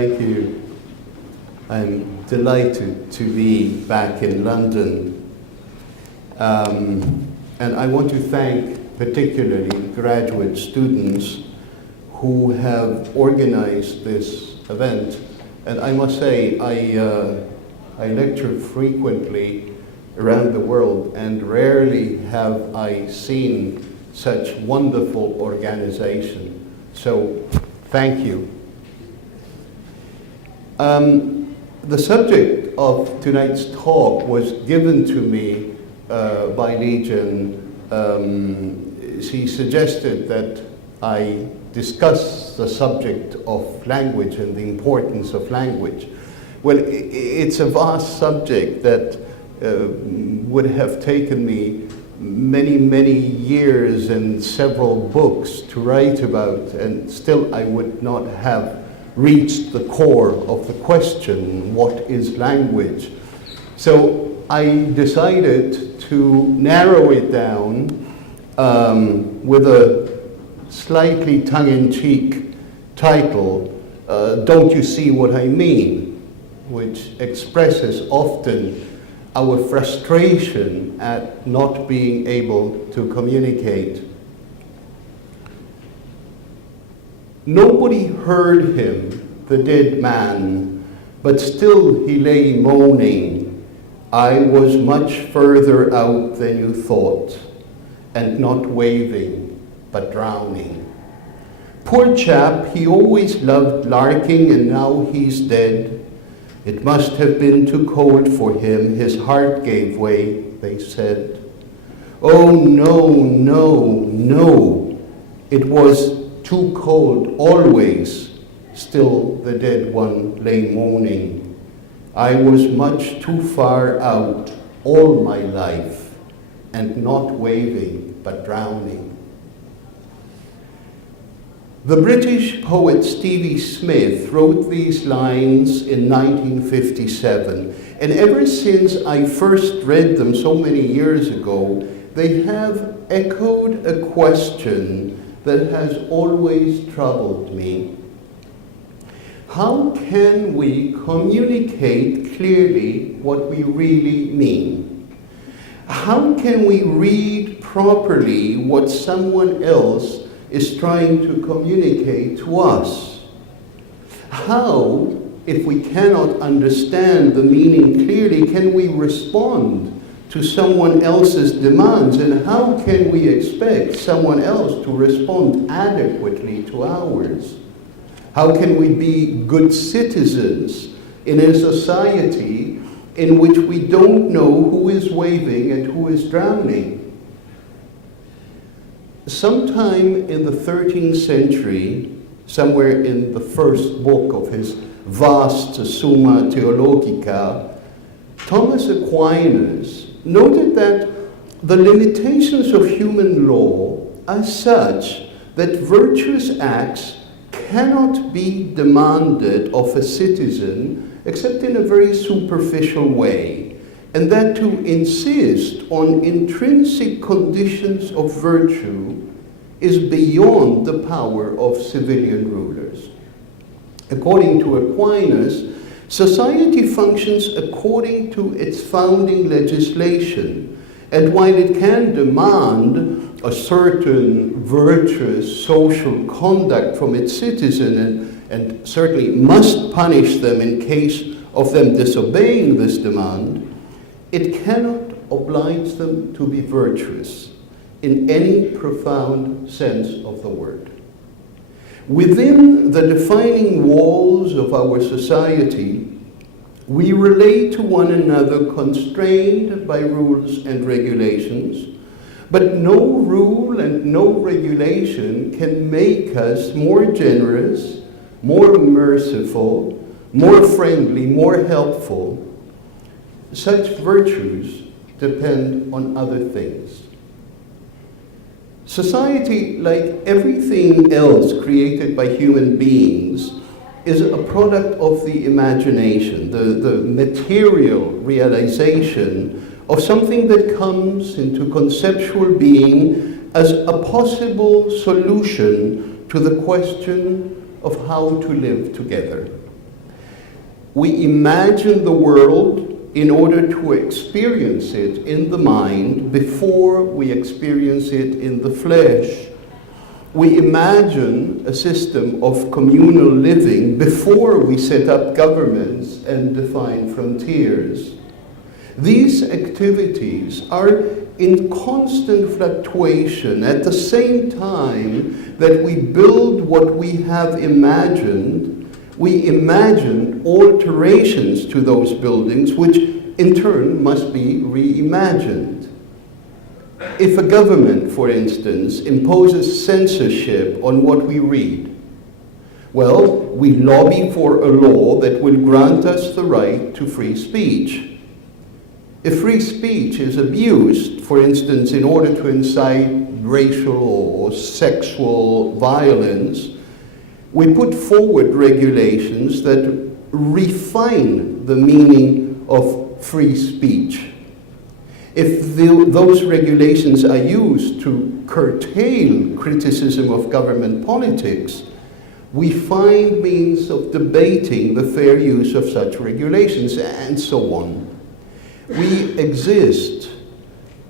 Thank you. I'm delighted to be back in London. And I want to thank particularly graduate students who have organized this event. And I must say, I lecture frequently around the world, and rarely have I seen such wonderful organization. So, thank you. The subject of tonight's talk was given to me by Legion. She suggested that I discuss the subject of language and the importance of language. Well, it's a vast subject that would have taken me many, many years and several books to write about, and still I would not have reached the core of the question, what is language? So I decided to narrow it down with a slightly tongue-in-cheek title, Don't You See What I Mean? Which expresses often our frustration at not being able to communicate. Nobody heard him, the dead man, but still he lay moaning. I was much further out than you thought, and not waving, but drowning. Poor chap, he always loved larking, and now he's dead. It must have been too cold for him, his heart gave way, they said. Oh no, no, no, it was too cold always, still the dead one lay moaning. I was much too far out all my life, and not waving, but drowning. The British poet Stevie Smith wrote these lines in 1957, and ever since I first read them so many years ago, they have echoed a question that has always troubled me. How can we communicate clearly what we really mean? How can we read properly what someone else is trying to communicate to us? How, if we cannot understand the meaning clearly, can we respond to someone else's demands, and how can we expect someone else to respond adequately to ours? How can we be good citizens in a society in which we don't know who is waving and who is drowning? Sometime in the 13th century, somewhere in the first book of his vast Summa Theologica, Thomas Aquinas noted that the limitations of human law are such that virtuous acts cannot be demanded of a citizen except in a very superficial way, and that to insist on intrinsic conditions of virtue is beyond the power of civilian rulers. According to Aquinas, society functions according to its founding legislation, and while it can demand a certain virtuous social conduct from its citizen, and certainly must punish them in case of them disobeying this demand, it cannot oblige them to be virtuous in any profound sense of the word. Within the defining walls of our society, we relate to one another constrained by rules and regulations, but no rule and no regulation can make us more generous, more merciful, more friendly, more helpful. Such virtues depend on other things. Society, like everything else created by human beings, is a product of the imagination, the material realization of something that comes into conceptual being as a possible solution to the question of how to live together. We imagine the world in order to experience it in the mind before we experience it in the flesh. We imagine a system of communal living before we set up governments and define frontiers. These activities are in constant fluctuation at the same time that we build what we have imagined. We imagine alterations to those buildings, which in turn must be reimagined. If a government, for instance, imposes censorship on what we read, well, we lobby for a law that will grant us the right to free speech. If free speech is abused, for instance, in order to incite racial or sexual violence, we put forward regulations that refine the meaning of free speech. If those regulations are used to curtail criticism of government politics, we find means of debating the fair use of such regulations, and so on. We exist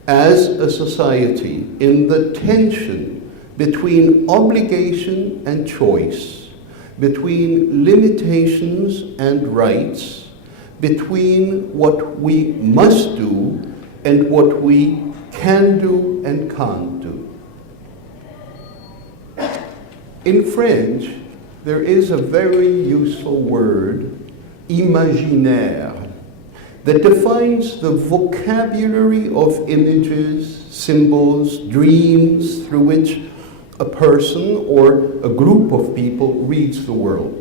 as a society in the tension between obligation and choice, between limitations and rights, between what we must do and what we can do and can't do. In French, there is a very useful word, imaginaire, that defines the vocabulary of images, symbols, dreams through which a person or a group of people reads the world.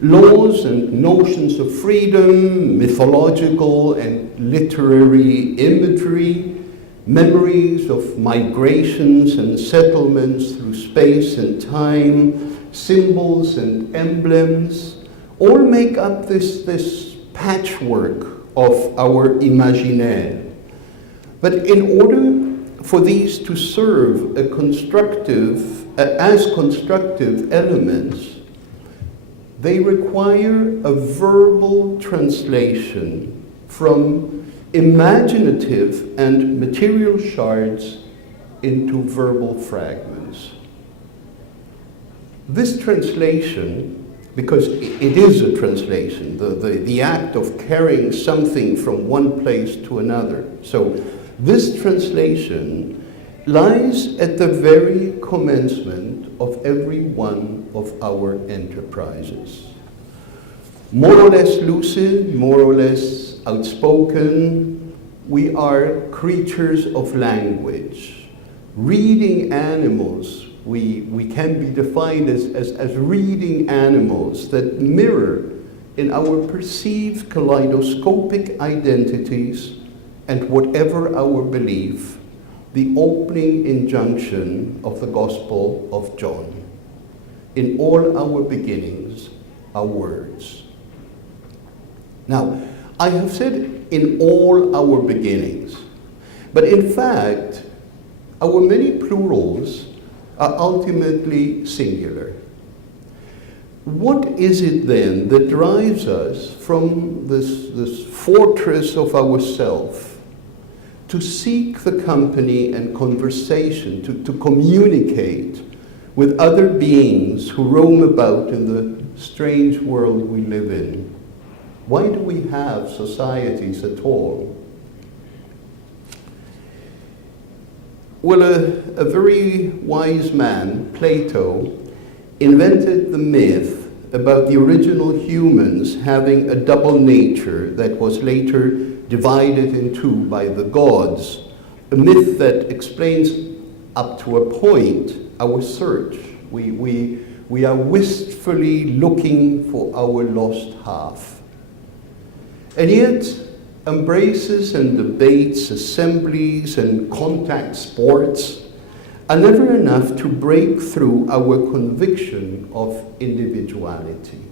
Laws and notions of freedom, mythological and literary imagery, memories of migrations and settlements through space and time, symbols and emblems, all make up this patchwork of our imaginaire. But in order for these to serve as constructive elements, they require a verbal translation from imaginative and material shards into verbal fragments. This translation, because it is a translation, the act of carrying something from one place to another. So this translation lies at the very commencement of every one of our enterprises. More or less lucid, more or less outspoken, we are creatures of language. Reading animals, we can be defined as reading animals that mirror in our perceived kaleidoscopic identities and whatever our belief, the opening injunction of the Gospel of John. In all our beginnings are words. Now, I have said in all our beginnings, but in fact, our many plurals are ultimately singular. What is it then that drives us from this fortress of ourself to seek the company and conversation, to communicate with other beings who roam about in the strange world we live in? Why do we have societies at all? Well, a very wise man, Plato, invented the myth about the original humans having a double nature that was later divided in two by the gods. A myth that explains, up to a point, our search. We are wistfully looking for our lost half. And yet, embraces and debates, assemblies and contact sports are never enough to break through our conviction of individuality.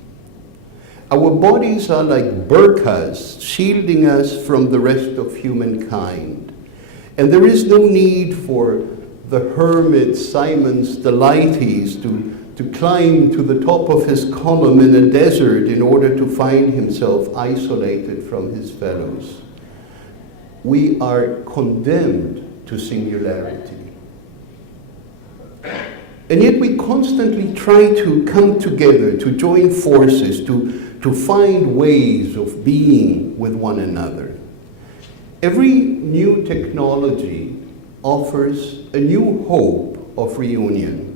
Our bodies are like burqas, shielding us from the rest of humankind. And there is no need for the hermit Simon Stylites to climb to the top of his column in a desert in order to find himself isolated from his fellows. We are condemned to singularity. And yet we constantly try to come together, to join forces, to find ways of being with one another. Every new technology offers a new hope of reunion.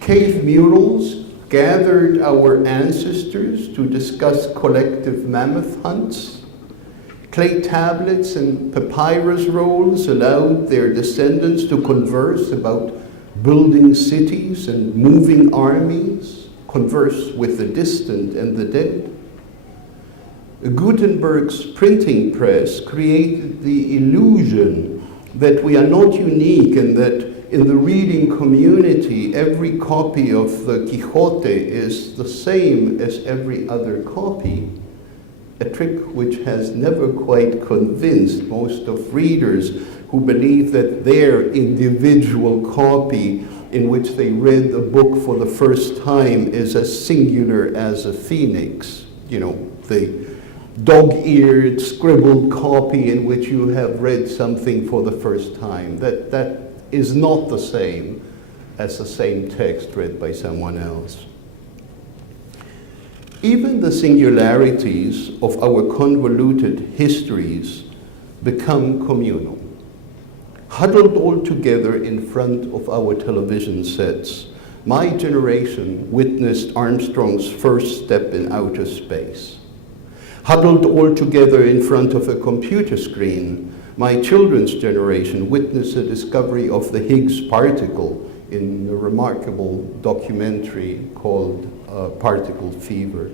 Cave murals gathered our ancestors to discuss collective mammoth hunts. Clay tablets and papyrus rolls allowed their descendants to converse about building cities and moving armies, converse with the distant and the dead. Gutenberg's printing press created the illusion that we are not unique and that in the reading community every copy of the Quixote is the same as every other copy, a trick which has never quite convinced most of readers who believe that their individual copy in which they read the book for the first time is as singular as a phoenix. You know, the dog-eared, scribbled copy in which you have read something for the first time. That is not the same as the same text read by someone else. Even the singularities of our convoluted histories become communal. Huddled all together in front of our television sets, my generation witnessed Armstrong's first step in outer space. Huddled all together in front of a computer screen, my children's generation witnessed the discovery of the Higgs particle in a remarkable documentary called Particle Fever.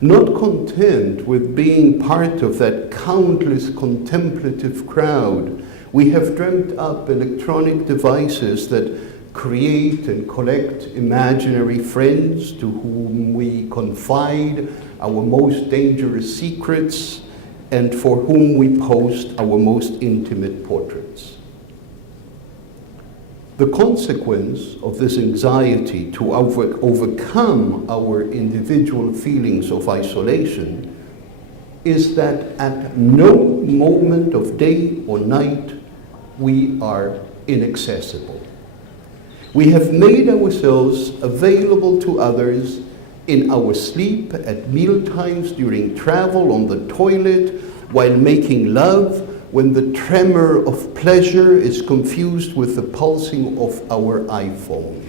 Not content with being part of that countless contemplative crowd, we have dreamt up electronic devices that create and collect imaginary friends to whom we confide our most dangerous secrets and for whom we post our most intimate portraits. The consequence of this anxiety to overcome our individual feelings of isolation is that at no moment of day or night we are inaccessible. We have made ourselves available to others in our sleep, at mealtimes, during travel, on the toilet, while making love, when the tremor of pleasure is confused with the pulsing of our iPhone.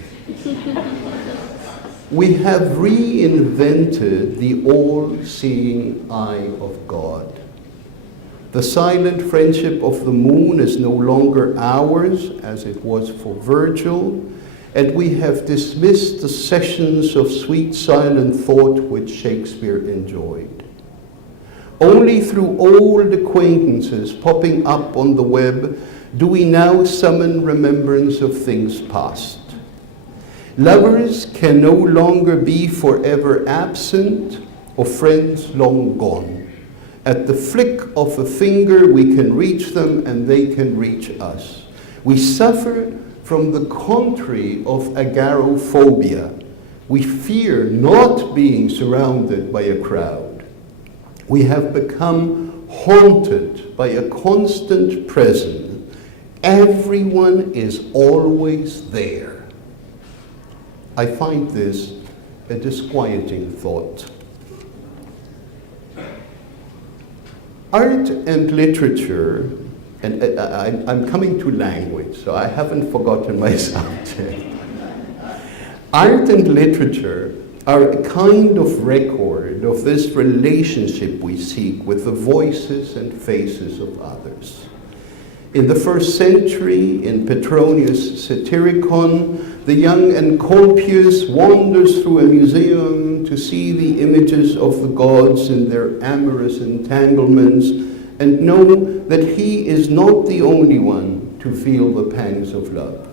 We have reinvented the all-seeing eye of God. The silent friendship of the moon is no longer ours, as it was for Virgil, and we have dismissed the sessions of sweet silent thought which Shakespeare enjoyed. Only through old acquaintances popping up on the web do we now summon remembrance of things past. Lovers can no longer be forever absent or friends long gone. At the flick of a finger, we can reach them and they can reach us. We suffer from the contrary of agoraphobia. We fear not being surrounded by a crowd. We have become haunted by a constant presence. Everyone is always there. I find this a disquieting thought. Art and literature, and I'm coming to language, so I haven't forgotten my subject. Art and literature are a kind of record of this relationship we seek with the voices and faces of others. In the first century, in Petronius' Satyricon, the young Encolpius wanders through a museum to see the images of the gods in their amorous entanglements and know that he is not the only one to feel the pangs of love.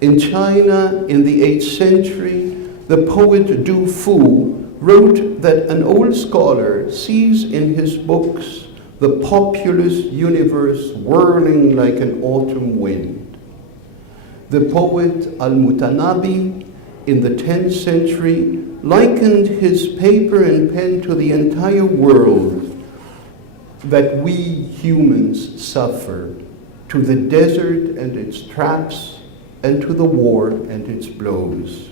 In China, in the 8th century, the poet Du Fu wrote that an old scholar sees in his books the populous universe whirling like an autumn wind. The poet Al-Mutanabi in the 10th century likened his paper and pen to the entire world that we humans suffer, to the desert and its traps, and to the war and its blows.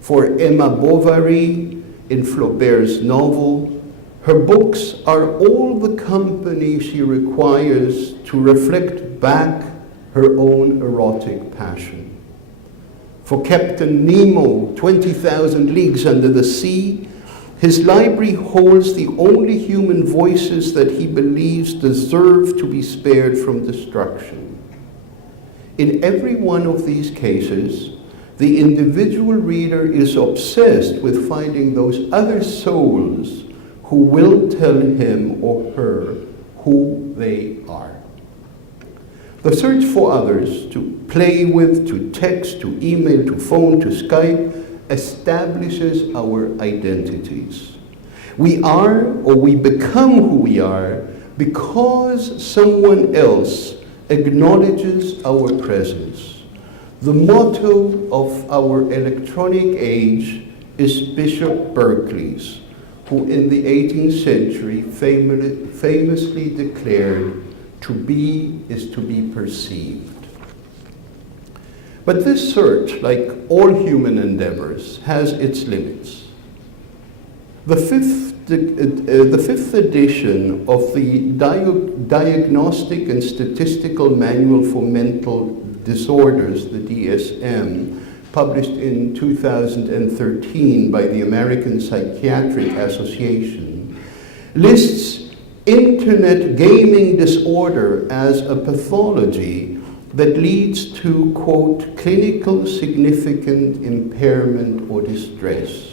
For Emma Bovary, in Flaubert's novel, her books are all the company she requires to reflect back her own erotic passion. For Captain Nemo, 20,000 Leagues Under the Sea, his library holds the only human voices that he believes deserve to be spared from destruction. In every one of these cases, the individual reader is obsessed with finding those other souls who will tell him or her who they are. The search for others to play with, to text, to email, to phone, to Skype, establishes our identities. We are, or we become who we are, because someone else acknowledges our presence. The motto of our electronic age is Bishop Berkeley's, who in the 18th century famously declared, "To be is to be perceived." But this search, like all human endeavors, has its limits. The fifth edition of the Diagnostic and Statistical Manual for Mental Disorders, the DSM, published in 2013 by the American Psychiatric Association, lists internet gaming disorder as a pathology that leads to, quote, clinical significant impairment or distress,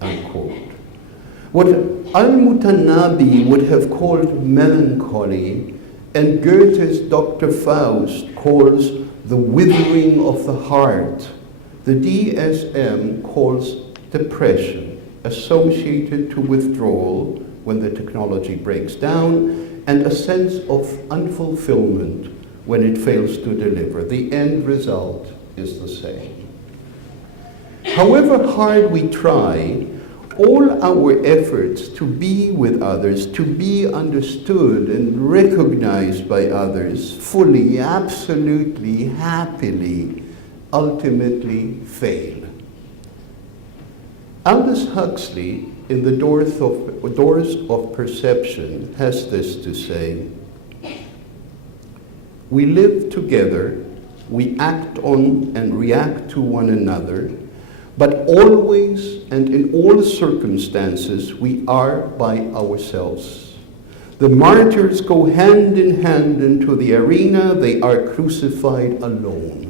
unquote. What Al-Mutanabi would have called melancholy, and Goethe's Dr. Faust calls the withering of the heart, the DSM calls depression, associated to withdrawal when the technology breaks down, and a sense of unfulfillment when it fails to deliver. The end result is the same. However hard we try, all our efforts to be with others, to be understood and recognized by others fully, absolutely, happily, ultimately fail. Aldous Huxley, in The Doors of Perception, has this to say: we live together, we act on and react to one another, but always and in all circumstances we are by ourselves. The martyrs go hand in hand into the arena, they are crucified alone.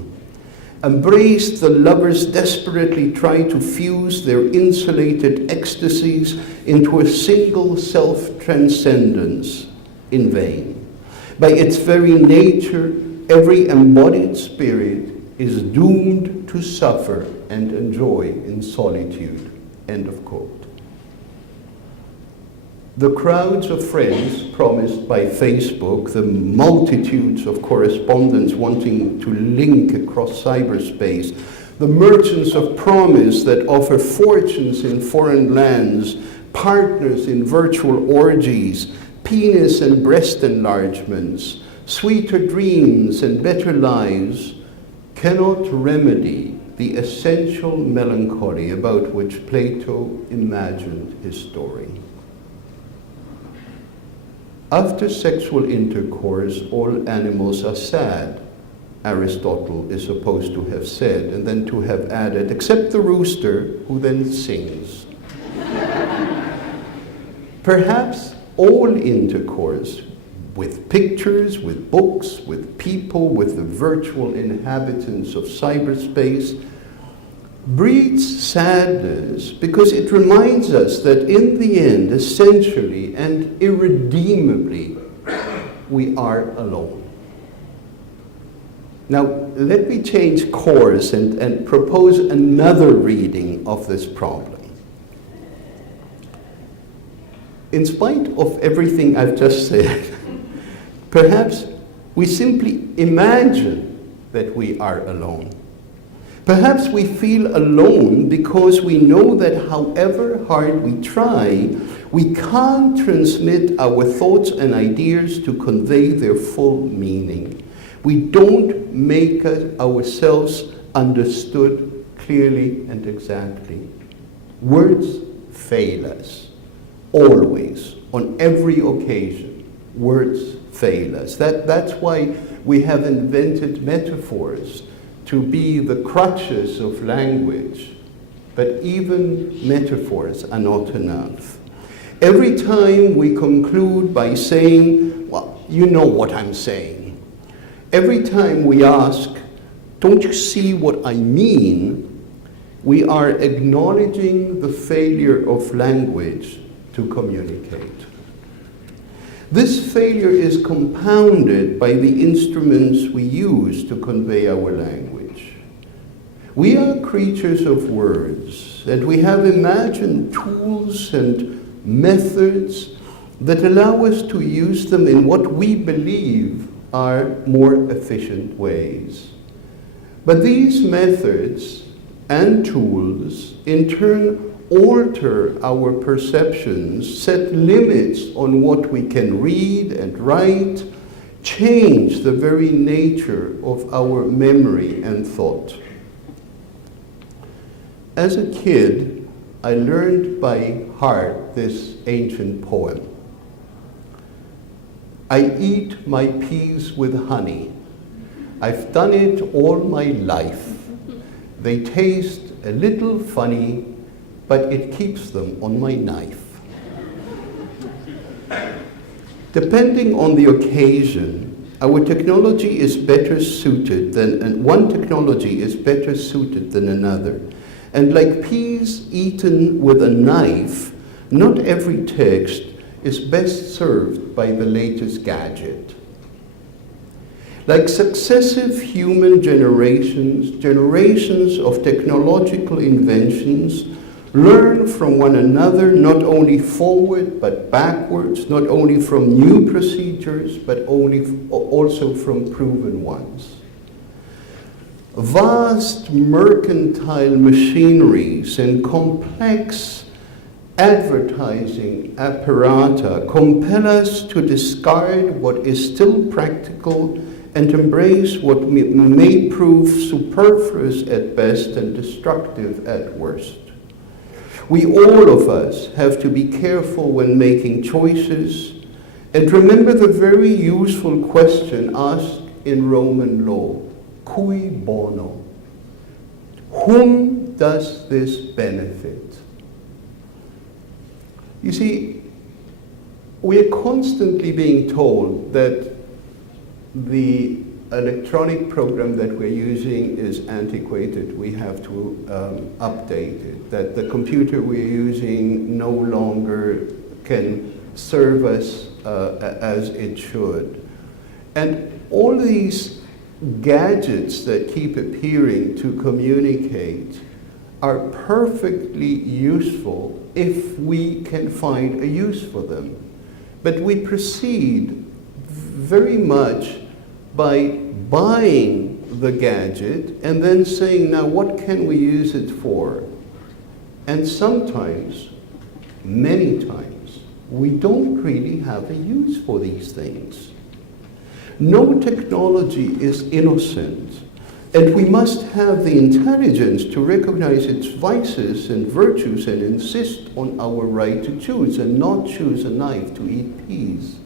Embraced, the lovers desperately try to fuse their insulated ecstasies into a single self-transcendence, in vain. By its very nature, every embodied spirit is doomed to suffer and enjoy in solitude, end of quote. The crowds of friends promised by Facebook, the multitudes of correspondents wanting to link across cyberspace, the merchants of promise that offer fortunes in foreign lands, partners in virtual orgies, penis and breast enlargements, sweeter dreams and better lives, cannot remedy the essential melancholy about which Plato imagined his story. After sexual intercourse, all animals are sad, Aristotle is supposed to have said, and then to have added, except the rooster, who then sings. Perhaps all intercourse, with pictures, with books, with people, with the virtual inhabitants of cyberspace, breeds sadness because it reminds us that in the end, essentially and irredeemably, we are alone. Now, let me change course and propose another reading of this problem. In spite of everything I've just said, perhaps we simply imagine that we are alone. Perhaps we feel alone because we know that however hard we try, we can't transmit our thoughts and ideas to convey their full meaning. We don't make ourselves understood clearly and exactly. Words fail us, always, on every occasion. Words fail us. That's why we have invented metaphors to be the crutches of language. But even metaphors are not enough. Every time we conclude by saying, well, you know what I'm saying. Every time we ask, don't you see what I mean? We are acknowledging the failure of language to communicate. This failure is compounded by the instruments we use to convey our language. We are creatures of words, and we have imagined tools and methods that allow us to use them in what we believe are more efficient ways. But these methods and tools in turn alter our perceptions, set limits on what we can read and write, change the very nature of our memory and thought. As a kid, I learned by heart this ancient poem. I eat my peas with honey. I've done it all my life. They taste a little funny, but it keeps them on my knife. Depending on the occasion, our technology is better suited than, one technology is better suited than another. And like peas eaten with a knife, not every text is best served by the latest gadget. Like successive human generations, generations of technological inventions learn from one another, not only forward but backwards, not only from new procedures but also from proven ones. Vast mercantile machineries and complex advertising apparata compel us to discard what is still practical and embrace what may prove superfluous at best and destructive at worst. We, all of us, have to be careful when making choices and remember the very useful question asked in Roman law, cui bono? Whom does this benefit? You see, we are constantly being told that the electronic program that we're using is antiquated. We have to update it. That the computer we're using no longer can serve us as it should. And all these gadgets that keep appearing to communicate are perfectly useful if we can find a use for them. But we proceed very much by buying the gadget and then saying, now what can we use it for? And sometimes, many times, we don't really have a use for these things. No technology is innocent, and we must have the intelligence to recognize its vices and virtues and insist on our right to choose and not choose a knife to eat peas.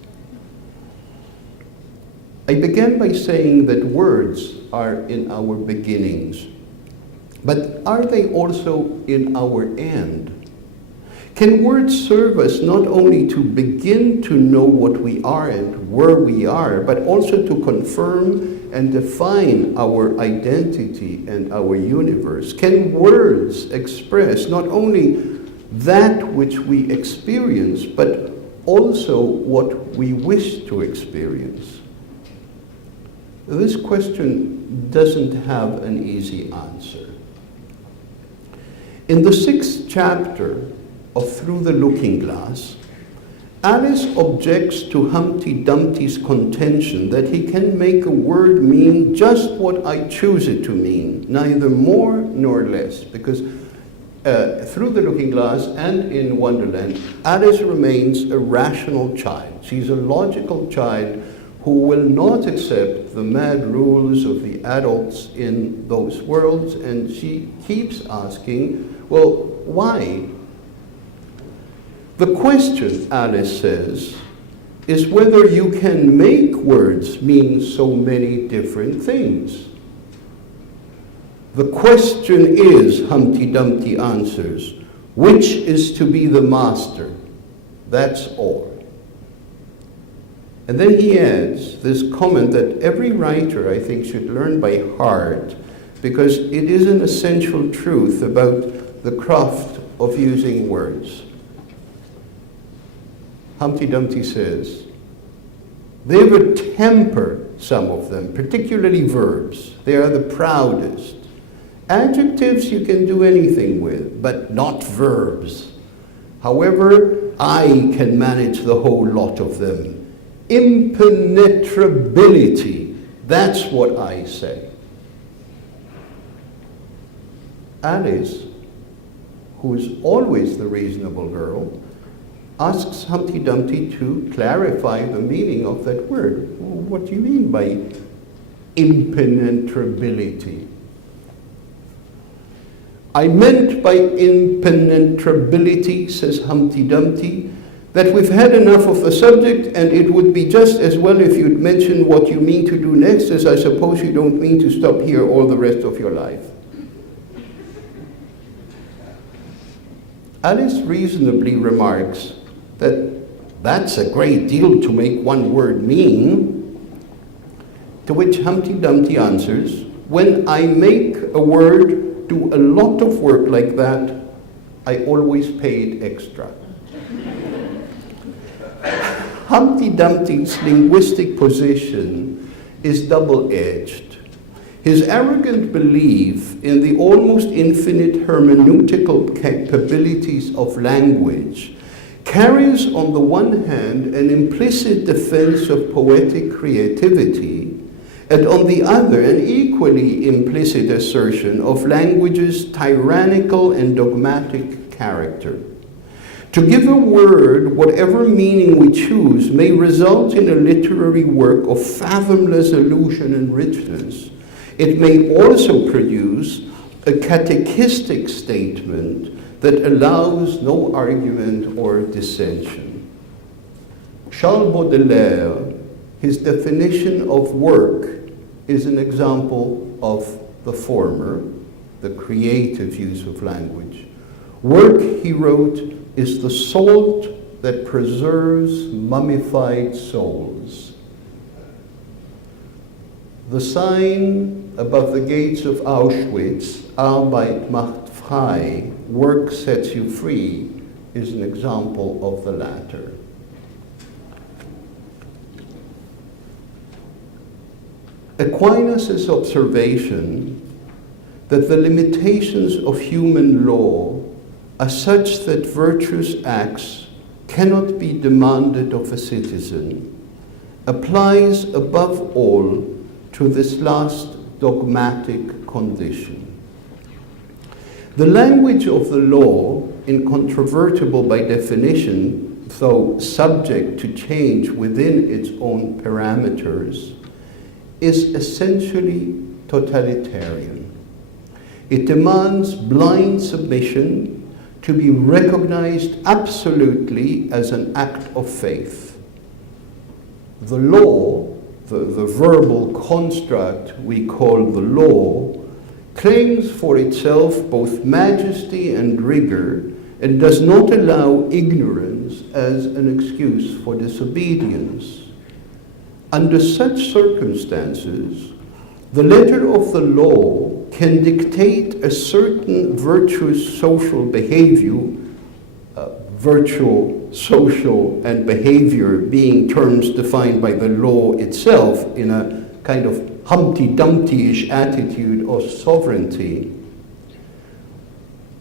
I began by saying that words are in our beginnings, but are they also in our end? Can words serve us not only to begin to know what we are and where we are, but also to confirm and define our identity and our universe? Can words express not only that which we experience, but also what we wish to experience? This question doesn't have an easy answer. In the 6th chapter of Through the Looking Glass, Alice objects to Humpty Dumpty's contention that he can make a word mean just what I choose it to mean, neither more nor less, because through the Looking Glass and in Wonderland, Alice remains a rational child. She's a logical child who will not accept the mad rules of the adults in those worlds, and she keeps asking, well, why? The question, Alice says, is whether you can make words mean so many different things. The question is, Humpty Dumpty answers, which is to be the master? That's all. And then he adds this comment that every writer, I think, should learn by heart, because it is an essential truth about the craft of using words. Humpty Dumpty says, they have a temper, some of them, particularly verbs. They are the proudest. Adjectives you can do anything with, but not verbs. However, I can manage the whole lot of them. Impenetrability, that's what I say. Alice, who is always the reasonable girl, asks Humpty Dumpty to clarify the meaning of that word. What do you mean by impenetrability? I meant by impenetrability, says Humpty Dumpty, that we've had enough of the subject, and it would be just as well if you'd mention what you mean to do next, as I suppose you don't mean to stop here all the rest of your life. Alice reasonably remarks that that's a great deal to make one word mean, to which Humpty Dumpty answers, when I make a word do a lot of work like that, I always paid extra. Humpty Dumpty's linguistic position is double-edged. His arrogant belief in the almost infinite hermeneutical capabilities of language carries on the one hand an implicit defense of poetic creativity, and on the other an equally implicit assertion of language's tyrannical and dogmatic character. To give a word whatever meaning we choose may result in a literary work of fathomless illusion and richness. It may also produce a catechistic statement that allows no argument or dissension. Charles Baudelaire, his definition of work is an example of the former, the creative use of language. Work, he wrote, is the salt that preserves mummified souls. The sign above the gates of Auschwitz, Arbeit macht frei, work sets you free, is an example of the latter. Aquinas' observation that the limitations of human law are such that virtuous acts cannot be demanded of a citizen applies above all to this last dogmatic condition. The language of the law, incontrovertible by definition, though subject to change within its own parameters, is essentially totalitarian. It demands blind submission to be recognized absolutely as an act of faith. The law, the verbal construct we call the law, claims for itself both majesty and rigor and does not allow ignorance as an excuse for disobedience. Under such circumstances, the letter of the law can dictate a certain virtuous social behavior, virtual, social, and behavior being terms defined by the law itself in a kind of Humpty Dumpty-ish attitude of sovereignty.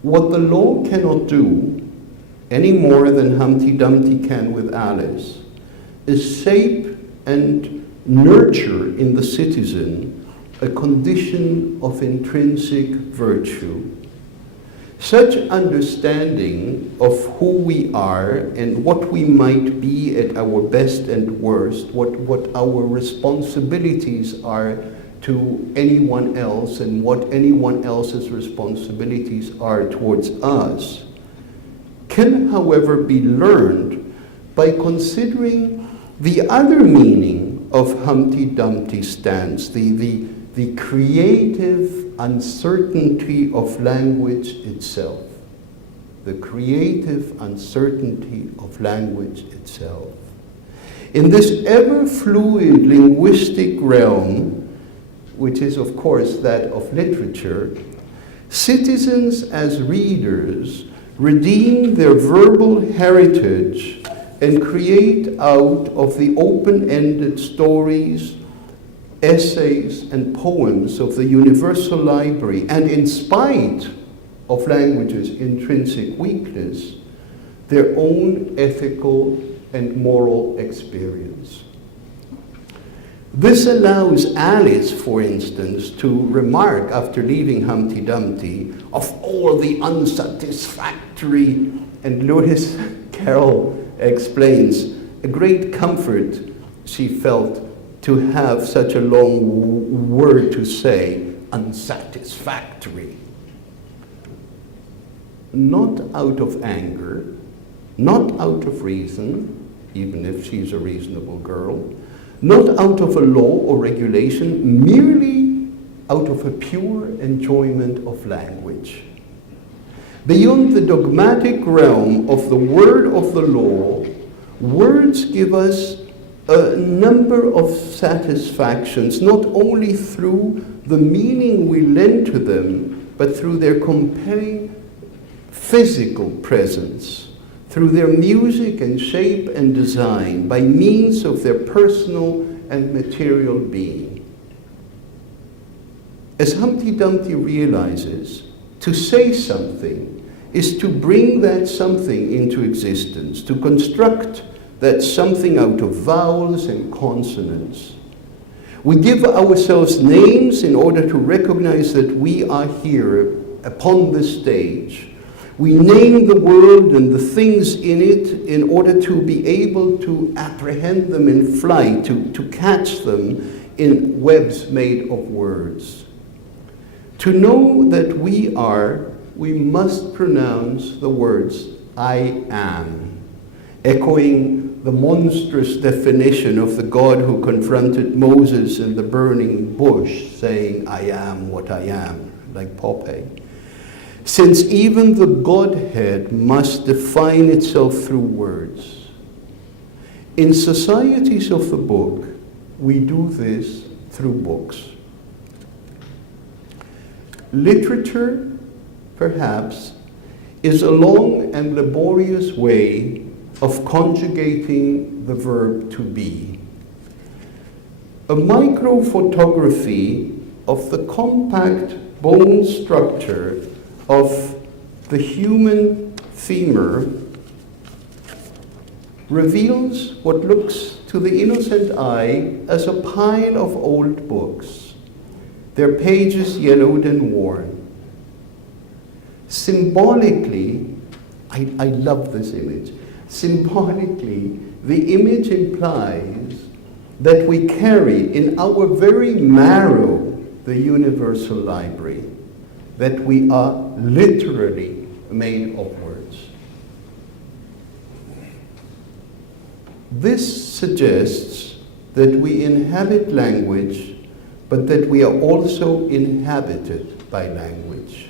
What the law cannot do, any more than Humpty Dumpty can with Alice, is shape and nurture in the citizen a condition of intrinsic virtue. Such understanding of who we are and what we might be at our best and worst, what our responsibilities are to anyone else and what anyone else's responsibilities are towards us, can, however, be learned by considering the other meaning of Humpty Dumpty's stance, the creative uncertainty of language itself. The creative uncertainty of language itself. In this ever-fluid linguistic realm, which is of course that of literature, citizens as readers redeem their verbal heritage and create out of the open-ended stories, essays, and poems of the universal library, and in spite of language's intrinsic weakness, their own ethical and moral experience. This allows Alice, for instance, to remark after leaving Humpty Dumpty, of all the unsatisfactory, and Lewis Carroll explains, a great comfort she felt to have such a long word to say, unsatisfactory. Not out of anger, not out of reason, even if she's a reasonable girl, not out of a law or regulation, merely out of a pure enjoyment of language. Beyond the dogmatic realm of the word of the law, words give us a number of satisfactions, not only through the meaning we lend to them, but through their compelling physical presence, through their music and shape and design, by means of their personal and material being. As Humpty Dumpty realizes, to say something is to bring that something into existence, to construct that something out of vowels and consonants. We give ourselves names in order to recognize that we are here upon this stage. We name the world and the things in it in order to be able to apprehend them in flight, to catch them in webs made of words. To know that we are, we must pronounce the words, I am, echoing the monstrous definition of the God who confronted Moses in the burning bush, saying, I am what I am, like Popeye. Since even the Godhead must define itself through words. In societies of the book, we do this through books. Literature, perhaps, is a long and laborious way of conjugating the verb to be. A microphotography of the compact bone structure of the human femur reveals what looks to the innocent eye as a pile of old books, their pages yellowed and worn. Symbolically, I love this image. Symbolically, the image implies that we carry in our very marrow the universal library, that we are literally made of words. This suggests that we inhabit language, but that we are also inhabited by language,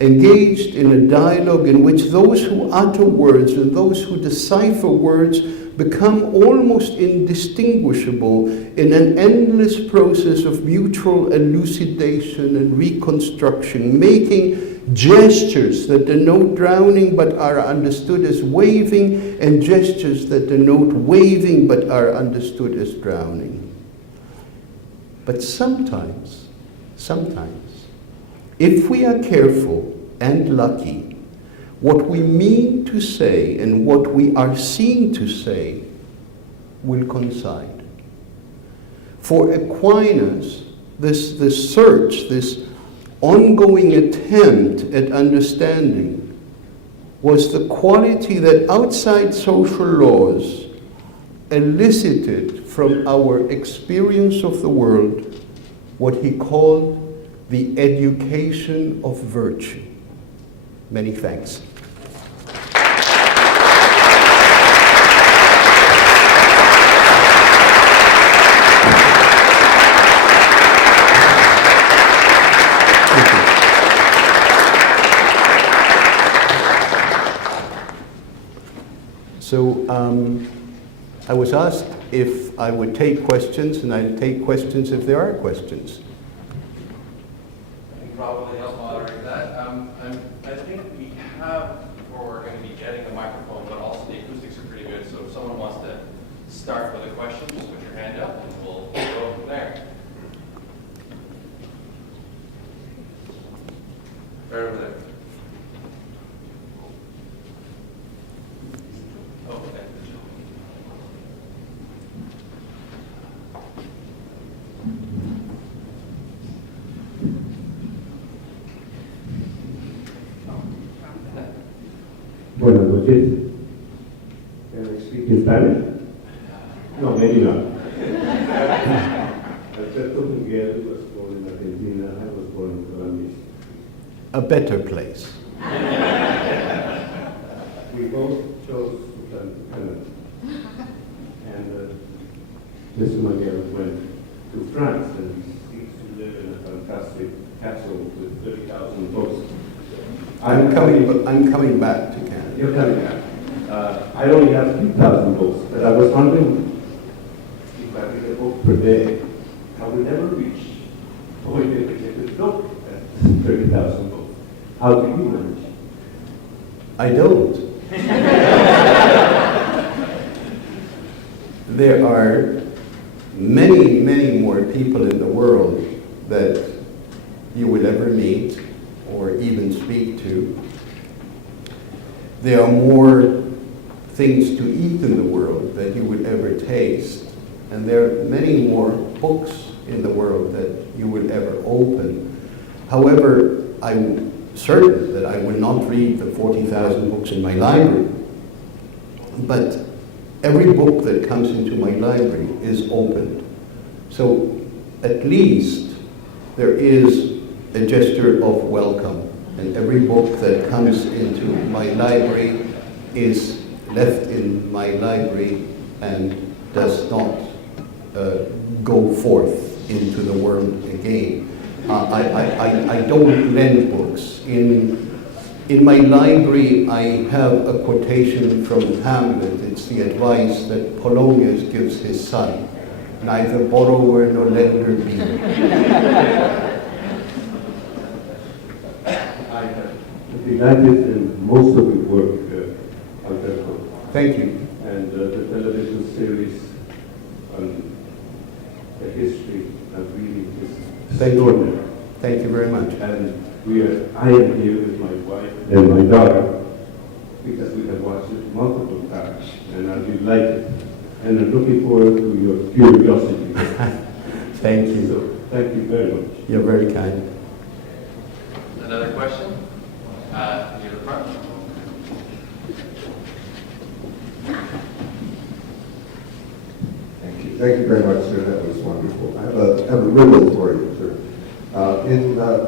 engaged in a dialogue in which those who utter words and those who decipher words become almost indistinguishable in an endless process of mutual elucidation and reconstruction, making gestures that denote drowning but are understood as waving, and gestures that denote waving but are understood as drowning. But sometimes, if we are careful and lucky, what we mean to say and what we are seen to say will coincide. For Aquinas, this search, this ongoing attempt at understanding was the quality that outside social laws elicited from our experience of the world what he called the education of virtue. Many thanks. So I was asked if I would take questions, and I'd take questions if there are questions. I can probably help moderate that. I think we have, or we're going to be getting a microphone, but also the acoustics are pretty good. So if someone wants to start with a question, just put your hand up and we'll go from there. Right over there. Oh, okay. Buenas noches. Can I speak in Spanish? No, maybe not. Alberto Manguel was born in Argentina. I was born in Colombia. A better place. We both chose to come to Canada. And Mr. Manguel went to France and he seems to live in a fantastic castle with 30,000 books. I'm coming back to Canada. You're coming back. I only have 3,000 books, but I was wondering if I read a book per day, I would never reach a point at which I could look at 30,000 books. How do you manage? I don't. There are many, many more people in the world that you will ever meet or even speak to. There are more things to eat in the world that you would ever taste, and there are many more books in the world that you would ever open. However, I'm certain that I will not read the 40,000 books in my library, but every book that comes into my library is opened. So at least there is a gesture of welcome, and every book that comes into my library is left in my library and does not go forth into the world again. I don't lend books. In my library, I have a quotation from Hamlet. It's the advice that Polonius gives his son: neither borrower nor lender be. I have delighted in most of your work, Alberto. Thank you. And the television series on the history of reading is extraordinary. Thank you very much. And I am here with my wife and my daughter because we have watched it multiple times, and I'm delighted. And I'm looking forward to your curiosity. Thank you. So, thank you very much. You're very kind. Another question? Near the front. Thank you very much, sir. That was wonderful. I have a riddle for you, sir.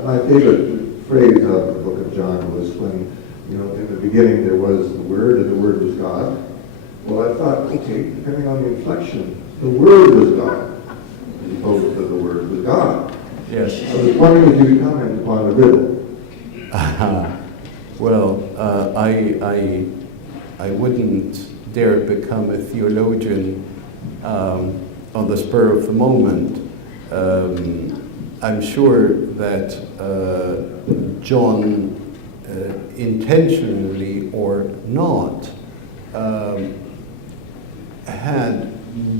My favorite phrase out of the book of John was when, in the beginning there was the Word, and the Word was God. Well, I thought, okay, depending on the inflection, the Word was God, as opposed to the Word was God. Yes. I was wondering if you could comment upon the riddle. Well, I wouldn't dare become a theologian on the spur of the moment. I'm sure that John, intentionally or not, had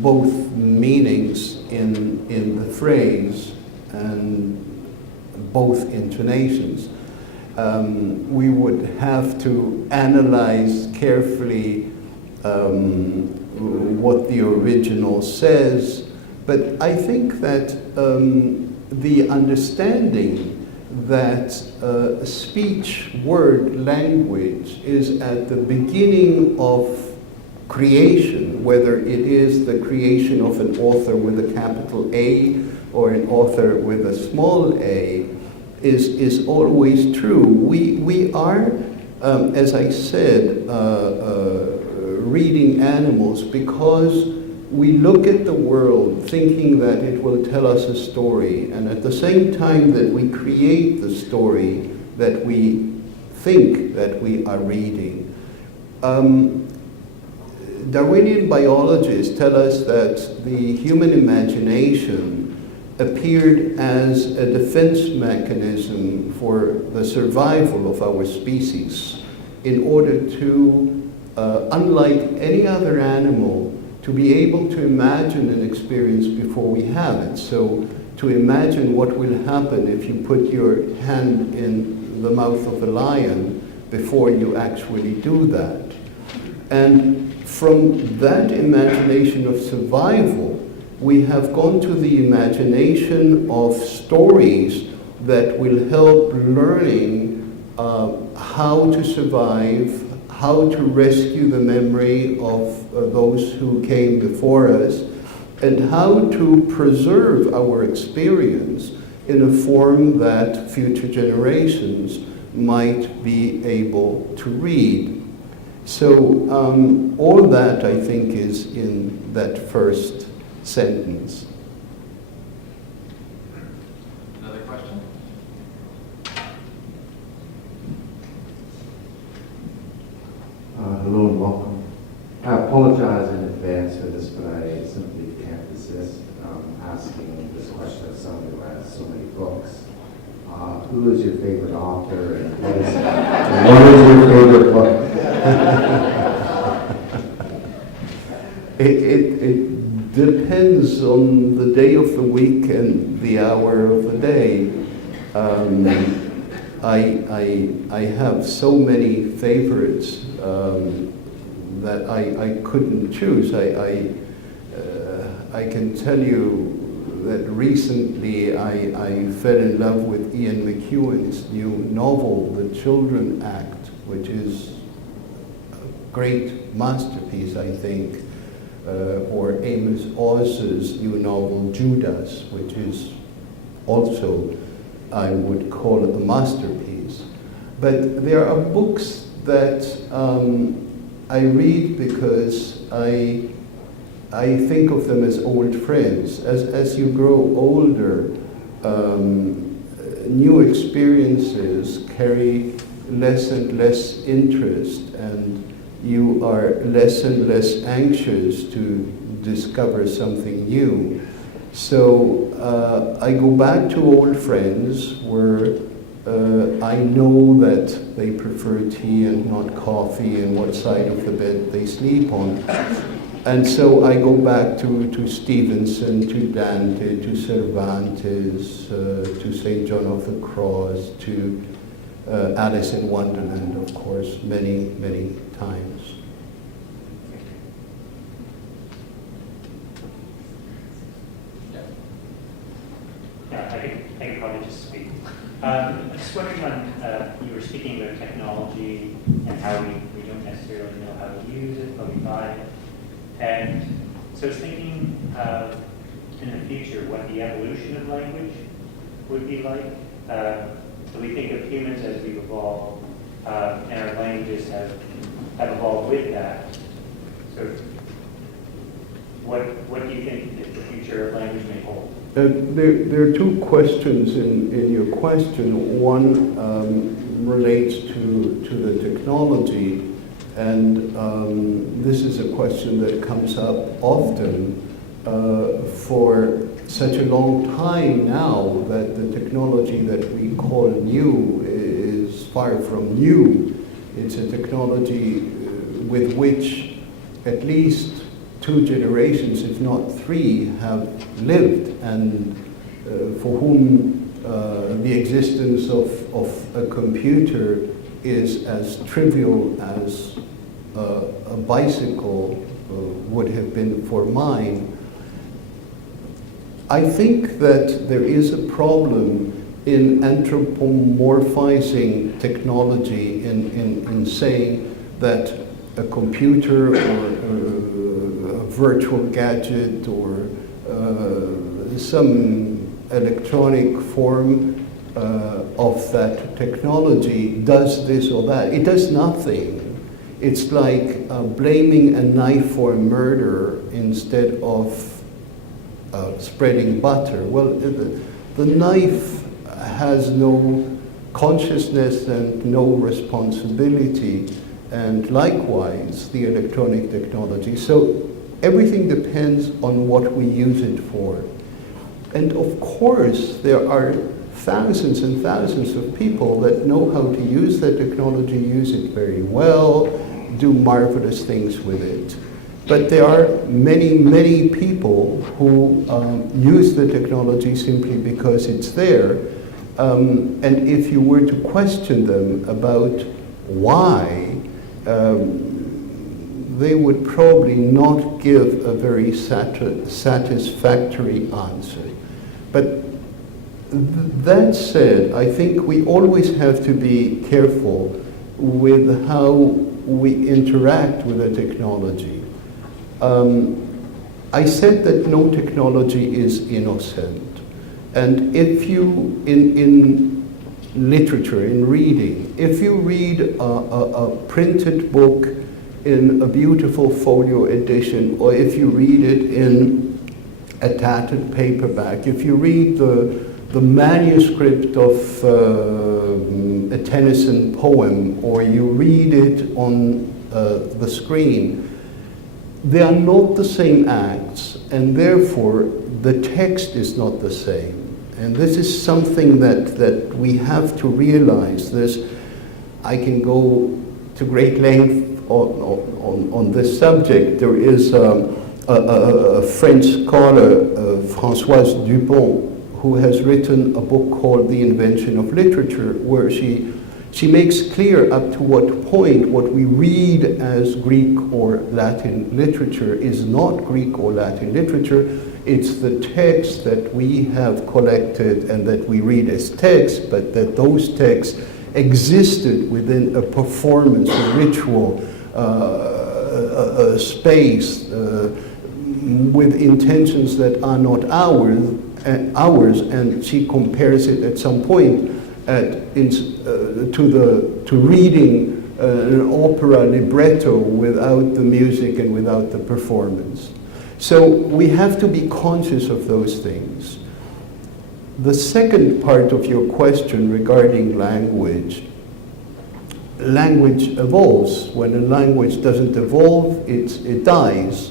both meanings in the phrase and both intonations. we would have to analyze carefully what the original says. But I think that the understanding that speech, word, language is at the beginning of creation, whether it is the creation of an author with a capital A or an author with a small a, is always true. We are, as I said, reading animals because we look at the world thinking that it will tell us a story, and at the same time that we create the story that we think that we are reading. Darwinian biologists tell us that the human imagination appeared as a defense mechanism for the survival of our species in order to, unlike any other animal, to be able to imagine an experience before we have it. So to imagine what will happen if you put your hand in the mouth of a lion before you actually do that. And from that imagination of survival, we have gone to the imagination of stories that will help learning how to survive, how to rescue the memory of those who came before us, and how to preserve our experience in a form that future generations might be able to read. So all that, I think, is in that first sentence. Another question? Hello and welcome. I apologize in advance for this, but I simply can't resist asking this question of someone who has so many books. Who is your favorite author, and what is your favorite book? It depends on the day of the week and the hour of the day. I have so many favorites that I couldn't choose. I can tell you that recently I fell in love with Ian McEwan's new novel, The Children Act, which is a great masterpiece, I think, or Amos Oz's new novel, Judas, which is also, I would call it a masterpiece. But there are books that I read because I think of them as old friends. As you grow older, new experiences carry less and less interest, and you are less and less anxious to discover something new. So I go back to old friends where I know that they prefer tea and not coffee and what side of the bed they sleep on. And so I go back to Stevenson, to Dante, to Cervantes, to St. John of the Cross, to Alice in Wonderland, of course, many, many times. Yeah, I can probably just speak. I'm just wondering when you were speaking about technology and how we don't necessarily know how to use it, but we buy it. And so I was thinking in the future what the evolution of language would be like. So we think of humans as we've evolved, and our languages have evolved with that. So what do you think that the future of language may hold? There are two questions in your question. One relates to the technology, and this is a question that comes up often for such a long time now that the technology that we call new is far from new. It's a technology with which at least 2 generations, if not 3, have lived, and for whom the existence of a computer is as trivial as a bicycle would have been for mine. I think that there is a problem in anthropomorphizing technology, in saying that a computer or a virtual gadget or some electronic form of that technology does this or that. It does nothing. It's like blaming a knife for a murder instead of spreading butter. Well, the knife has no consciousness and no responsibility, and likewise the electronic technology. So everything depends on what we use it for. And of course, there are thousands and thousands of people that know how to use that technology, use it very well, do marvelous things with it. But there are many, many people who use the technology simply because it's there. And if you were to question them about why, they would probably not give a very satisfactory answer. But that said, I think we always have to be careful with how we interact with the technology. I said that no technology is innocent. And if you, in literature, in reading, if you read a printed book in a beautiful folio edition, or if you read it in a tattered paperback, if you read the manuscript of a Tennyson poem, or you read it on the screen, they are not the same acts, and therefore the text is not the same. And this is something that we have to realize. I can go to great length on this subject. There is a French scholar, Françoise Dupont, who has written a book called The Invention of Literature, where she makes clear up to what point what we read as Greek or Latin literature is not Greek or Latin literature. It's the text that we have collected and that we read as text, but that those texts existed within a performance, a ritual, a space, with intentions that are not ours, and she compares it at some point to reading an opera libretto without the music and without the performance. So we have to be conscious of those things. The second part of your question regarding language evolves. When a language doesn't evolve, it dies.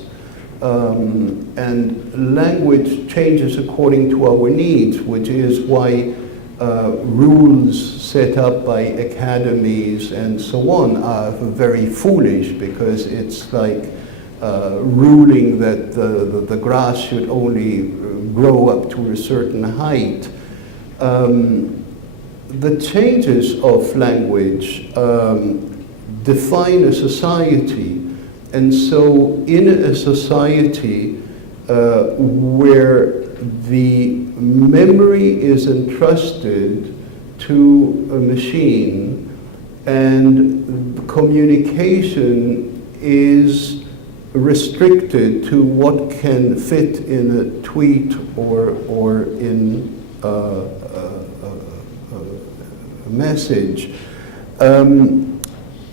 And language changes according to our needs, which is why rules set up by academies and so on are very foolish, because it's like ruling that the grass should only grow up to a certain height. The changes of language define a society. And so in a society where the memory is entrusted to a machine and communication is restricted to what can fit in a tweet or in a message,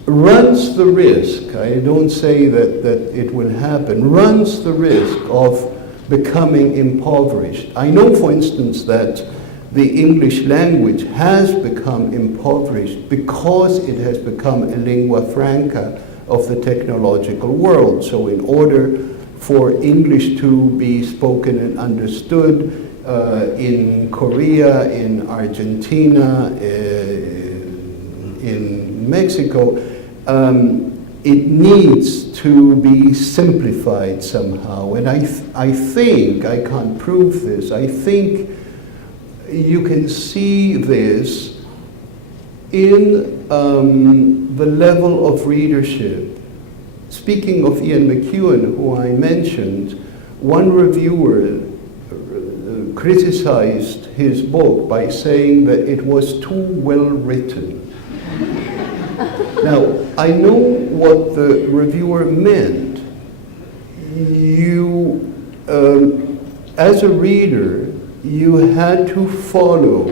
runs the risk, I don't say that it will happen, runs the risk of becoming impoverished. I know, for instance, that the English language has become impoverished because it has become a lingua franca of the technological world. So in order for English to be spoken and understood in Korea, in Argentina, in Mexico, it needs to be simplified somehow. And I think, I can't prove this, I think you can see this in the level of readership. Speaking of Ian McEwan, who I mentioned, one reviewer criticized his book by saying that it was too well written. Now, I know what the reviewer meant. You, as a reader, you had to follow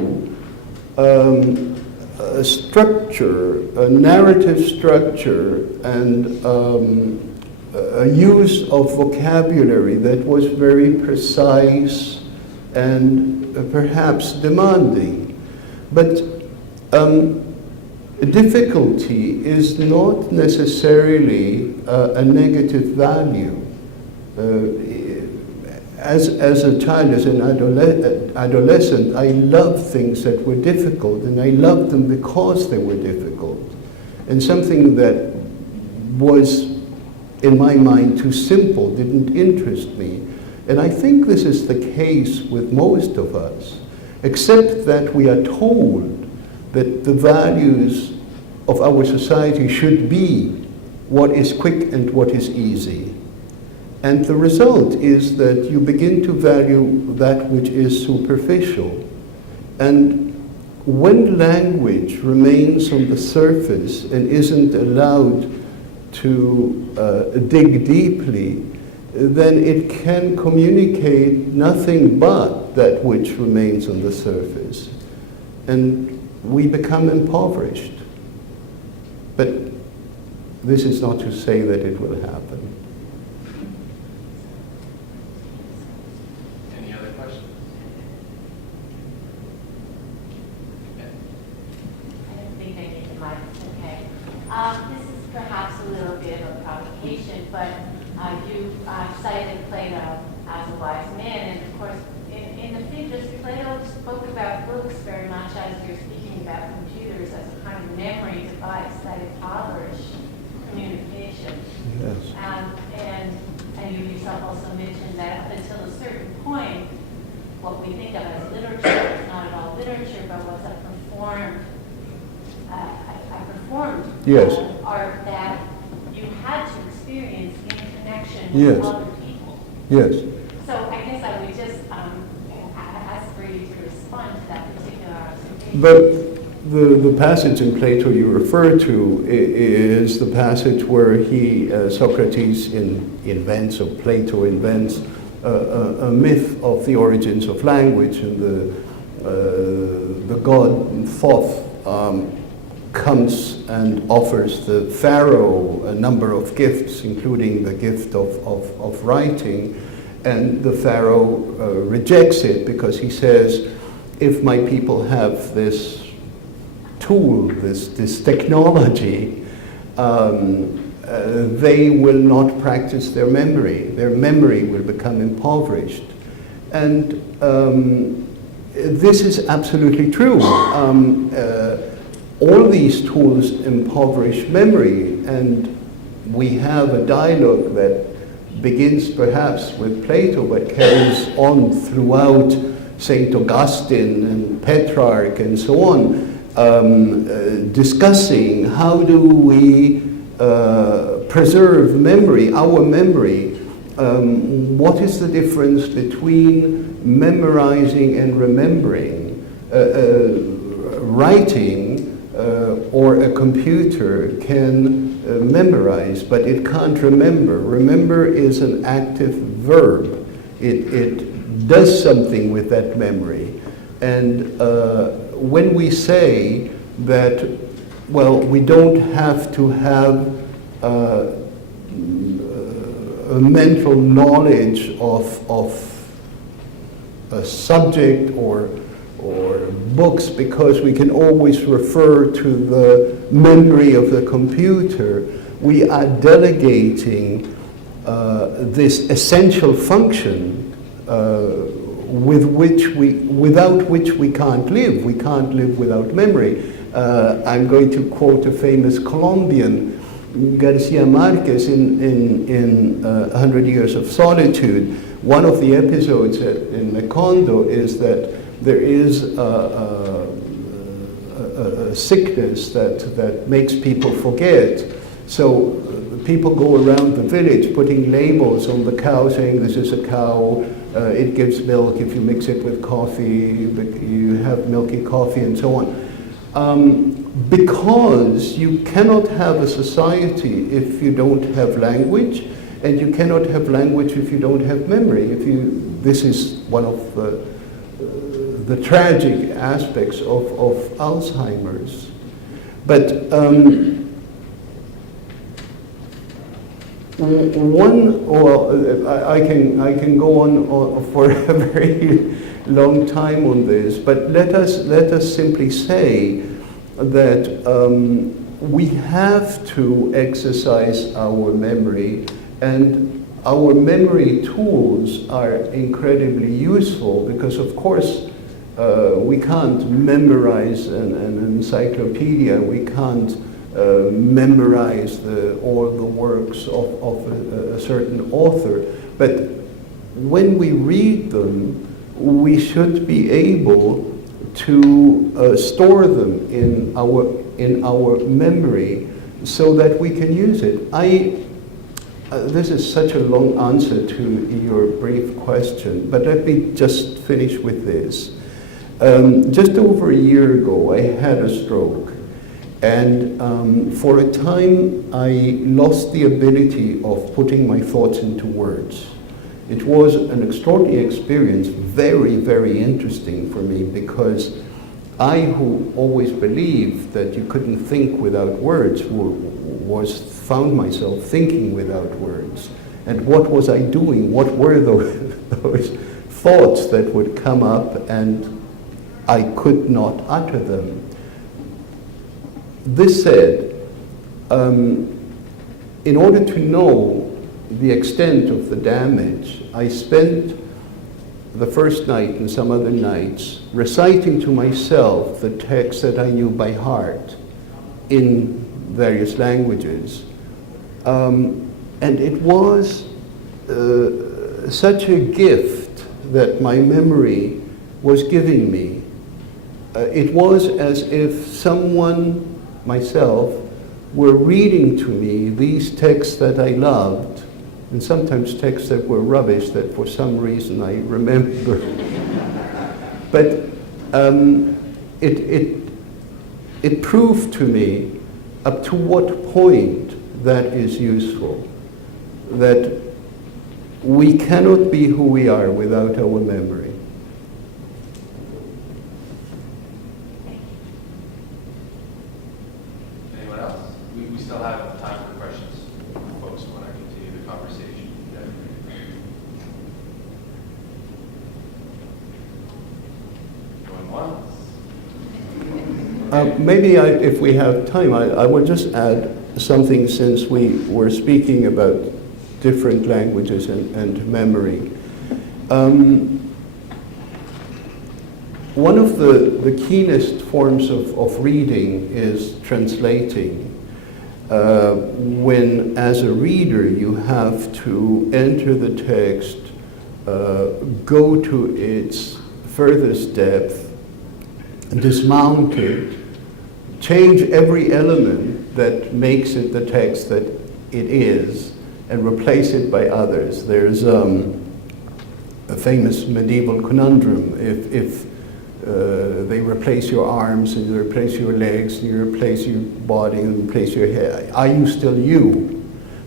a structure, a narrative structure, and a use of vocabulary that was very precise and perhaps demanding. But difficulty is not necessarily a negative value. As a child, as an adolescent, I loved things that were difficult, and I loved them because they were difficult. And something that was, in my mind, too simple didn't interest me. And I think this is the case with most of us, except that we are told that the values of our society should be what is quick and what is easy. And the result is that you begin to value that which is superficial. And when language remains on the surface and isn't allowed to dig deeply, then it can communicate nothing but that which remains on the surface. And we become impoverished. But this is not to say that it will happen. Any other questions? Yeah. I don't think I need the mic. Okay. This is perhaps a little bit of a provocation, but you cited Plato as a wise man, and of course, in the Phaedrus, Plato spoke about books very much as you're speaking about computers as a kind of memory device that impoverish communication. Yes. And you yourself also mentioned that up until a certain point, what we think of as literature is not at all literature, but what's a performed Yes. art that you had to experience in connection Yes. with other people. Yes. So I guess I would just ask for you to respond to that particular observation. But the passage in Plato you refer to is the passage where Socrates invents, or Plato invents, a myth of the origins of language, and the god Thoth comes and offers the pharaoh a number of gifts, including the gift of writing, and the pharaoh rejects it because he says, if my people have this tool, this technology, they will not practice their memory. Their memory will become impoverished. And this is absolutely true. All these tools impoverish memory, and we have a dialogue that begins perhaps with Plato but carries on throughout St. Augustine and Petrarch and so on, discussing how do we preserve memory, our memory. What is the difference between memorizing and remembering? Writing or a computer can memorize, but it can't remember. Remember is an active verb. It does something with that memory. And when we say that, well, we don't have to have a mental knowledge of a subject or books, because we can always refer to the memory of the computer, we are delegating this essential function without which we can't live. We can't live without memory. I'm going to quote a famous Colombian, Garcia Marquez, in 100 Years of Solitude. One of the episodes in Macondo is that there is a sickness that makes people forget. So people go around the village putting labels on the cow saying this is a cow, it gives milk, if you mix it with coffee, you have milky coffee and so on. Because you cannot have a society if you don't have language, and you cannot have language if you don't have memory. This is one of the tragic aspects of Alzheimer's. But I can go on for a very long time on this, but let us simply say that we have to exercise our memory, and our memory tools are incredibly useful because, of course, we can't memorize an encyclopedia, we can't memorize all the works of a certain author, but when we read them, we should be able to store them in our memory so that we can use it. This is such a long answer to your brief question, but let me just finish with this. Just over a year ago, I had a stroke, and for a time I lost the ability of putting my thoughts into words. It was an extraordinary experience, very, very interesting for me, because I, who always believed that you couldn't think without words, found myself thinking without words. And what was I doing? What were those thoughts that would come up and I could not utter them? This said, in order to know the extent of the damage, I spent the first night and some other nights reciting to myself the text that I knew by heart in various languages. And it was such a gift that my memory was giving me. It was as if someone, myself, were reading to me these texts that I loved, and sometimes texts that were rubbish that for some reason I remember. But it proved to me up to what point that is useful, that we cannot be who we are without our memory. Anyone else? We still have time for questions. Folks want to continue the conversation. Going once. Maybe if we have time, I would just add something, since we were speaking about different languages and memory. One of the keenest forms of reading is translating. When, as a reader, you have to enter the text, go to its furthest depth, dismount it, change every element that makes it the text that it is, and replace it by others. There's a famous medieval conundrum. If they replace your arms, and you replace your legs, and you replace your body, and replace your hair, are you still you?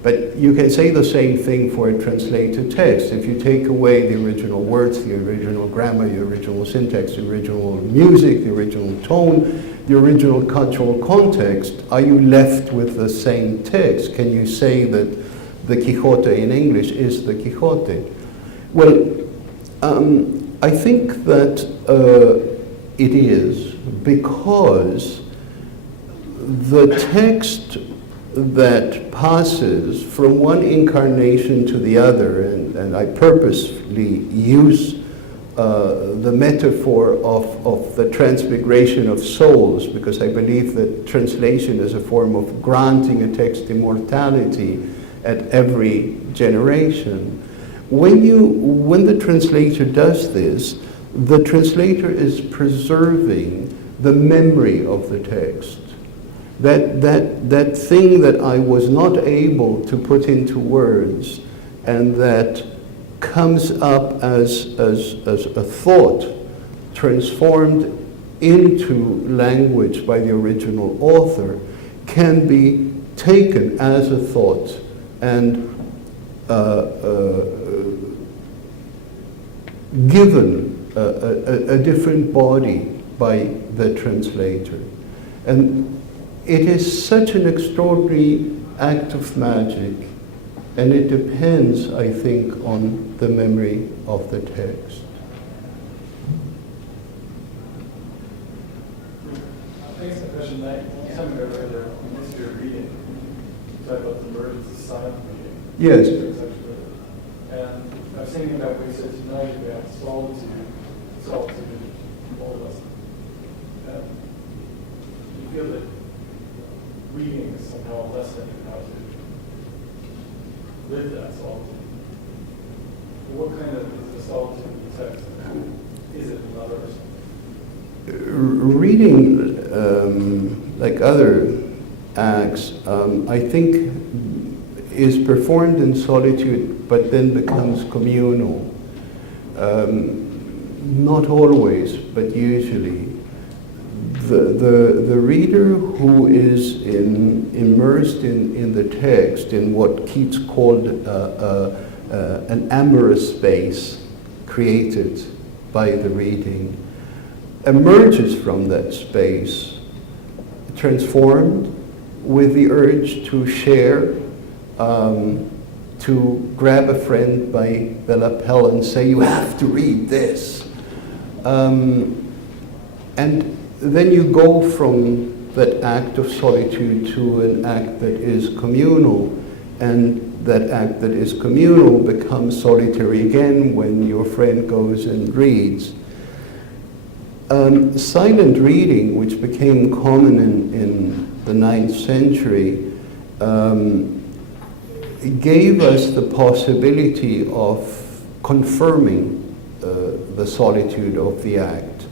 But you can say the same thing for a translated text. If you take away the original words, the original grammar, the original syntax, the original music, the original tone, the original cultural context, are you left with the same text? Can you say that the Quixote in English is the Quixote? Well, I think that it is, because the text that passes from one incarnation to the other, and I purposely use the metaphor of the transmigration of souls, because I believe that translation is a form of granting a text immortality at every generation. When the translator does this, the translator is preserving the memory of the text. That thing that I was not able to put into words and that comes up as a thought transformed into language by the original author can be taken as a thought and given a different body by the translator. And it is such an extraordinary act of magic, and it depends, I think, on the memory of the text. Thanks for the question. Some of it earlier, in history of reading, you talked about the emergence of silent reading. Yes. And I was thinking about what you said tonight about solitude in all of us. You feel that reading is somehow a lesson in how to live that solitude. What kind of is the solitude in the text? Is it in others? Reading, like other acts, I think is performed in solitude, but then becomes communal. Not always, but usually. The reader who is immersed in the text, in what Keats called an amorous space created by the reading, emerges from that space transformed with the urge to share, to grab a friend by the lapel and say, you have to read this. And then you go from that act of solitude to an act that is communal, and that act that is communal becomes solitary again when your friend goes and reads. Silent reading, which became common in the 9th century, gave us the possibility of confirming the solitude of the act.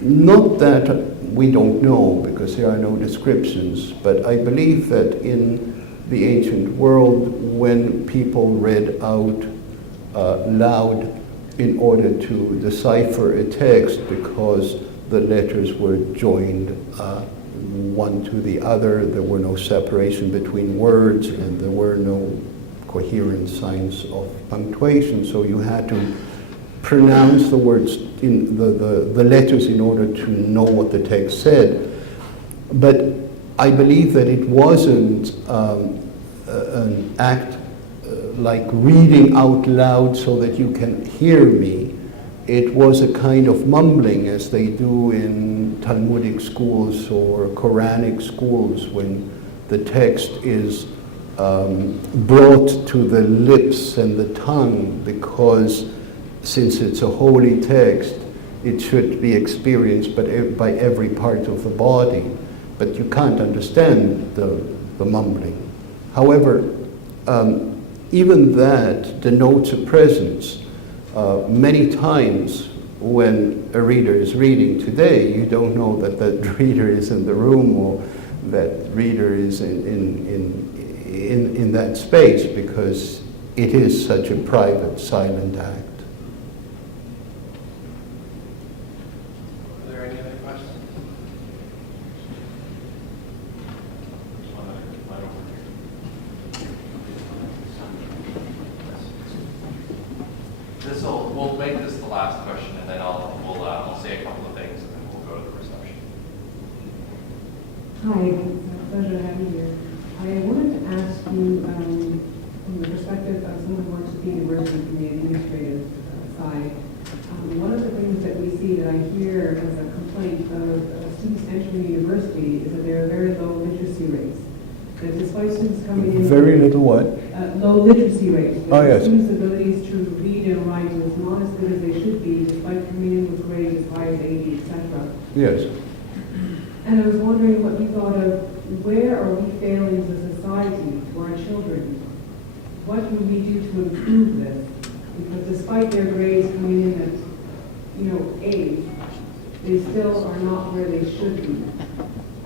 Not that we don't know, because there are no descriptions, but I believe that in the ancient world, when people read out loud in order to decipher a text, because the letters were joined one to the other, there were no separation between words, and there were no coherent signs of punctuation, so you had to pronounce the words in the letters in order to know what the text said. But I believe that it wasn't an act like reading out loud so that you can hear me. It was a kind of mumbling, as they do in Talmudic schools or Quranic schools, when the text is brought to the lips and the tongue, because since it's a holy text, it should be experienced by every part of the body. But you can't understand the mumbling. However, even that denotes a presence. Many times when a reader is reading today, you don't know that that reader is in the room or that reader is in that space, because it is such a private, silent act. Are there any other questions? We'll make this the last question, and then I'll say a couple of things, and then we'll go to the reception. Hi, it's a pleasure to have you here. I wanted to ask you, from the perspective of someone who works at the university from the administrative side, one of the things that we see that I hear as a complaint of students entering university is that there are very low literacy rates. That despite students coming in... Very little what? Low literacy rates. Oh, yes. Students' abilities to read and write is not as good as they should be, despite coming in with grades as high as 80, etc. Yes. And I was wondering what you thought of, where are we failing as a society to our children? What can we do to improve this? Because despite their grades coming in at age, they still are not where they should be.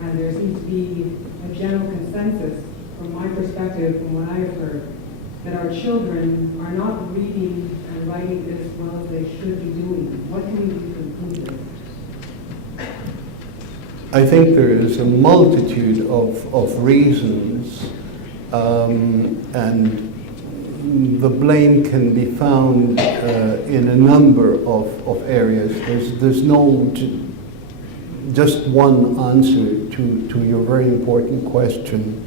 And there seems to be a general consensus, from my perspective, from what I've heard, that our children are not reading and writing as well as they should be doing. What can we do to improve this? I think there is a multitude of reasons, and the blame can be found in a number of areas. There's no just one answer to your very important question.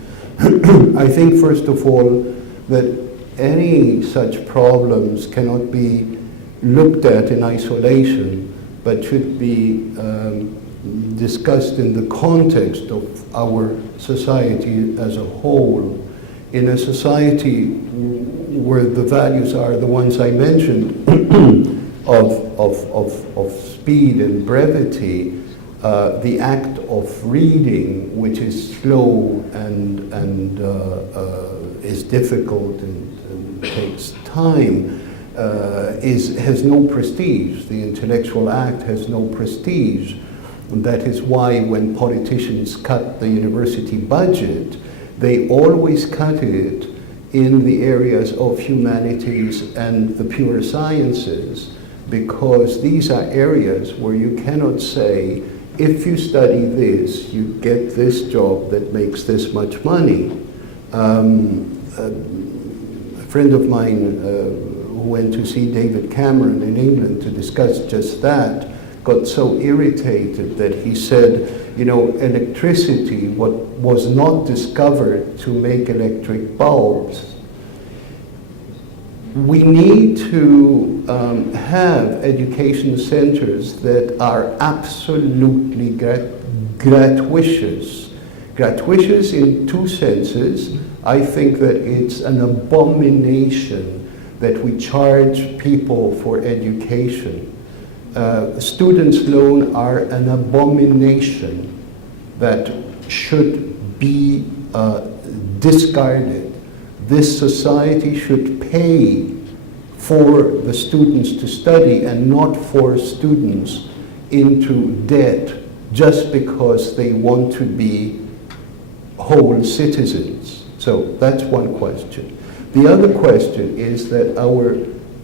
I think, first of all, that any such problems cannot be looked at in isolation, but should be discussed in the context of our society as a whole. In a society where the values are the ones I mentioned of speed and brevity, the act of reading, which is slow and is difficult and takes time, has no prestige. The intellectual act has no prestige. And that is why when politicians cut the university budget, they always cut it in the areas of humanities and the pure sciences, because these are areas where you cannot say, if you study this, you get this job that makes this much money. A friend of mine who went to see David Cameron in England to discuss just that got so irritated that he said, electricity, what was not discovered to make electric bulbs. We need to have education centers that are absolutely gratuitous. Gratuitous in two senses. I think that it's an abomination that we charge people for education. Students' loan are an abomination that should be discarded. This society should pay for the students to study and not force students into debt just because they want to be whole citizens. So that's one question. The other question is that our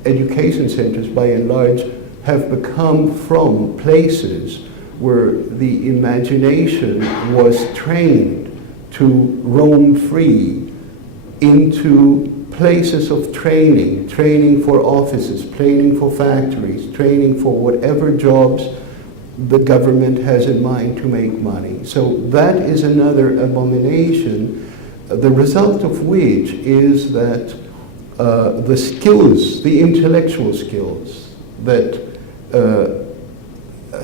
education centers, by and large, have become from places where the imagination was trained to roam free into places of training for offices, training for factories, training for whatever jobs the government has in mind to make money. So that is another abomination, the result of which is that the skills, the intellectual skills that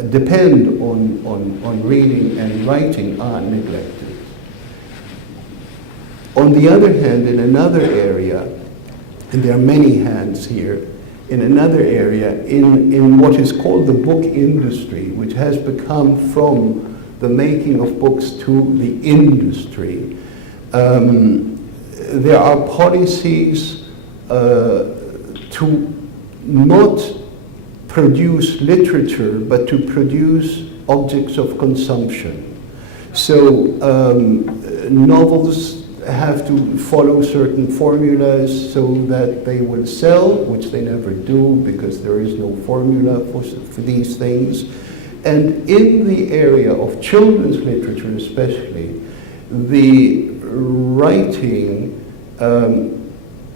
depend on reading and writing are neglected. On the other hand, in another area, and there are many hands here, in another area, in what is called the book industry, which has become from the making of books to the industry, there are policies to not produce literature, but to produce objects of consumption. So novels have to follow certain formulas so that they will sell, which they never do because there is no formula for these things. And in the area of children's literature especially, the writing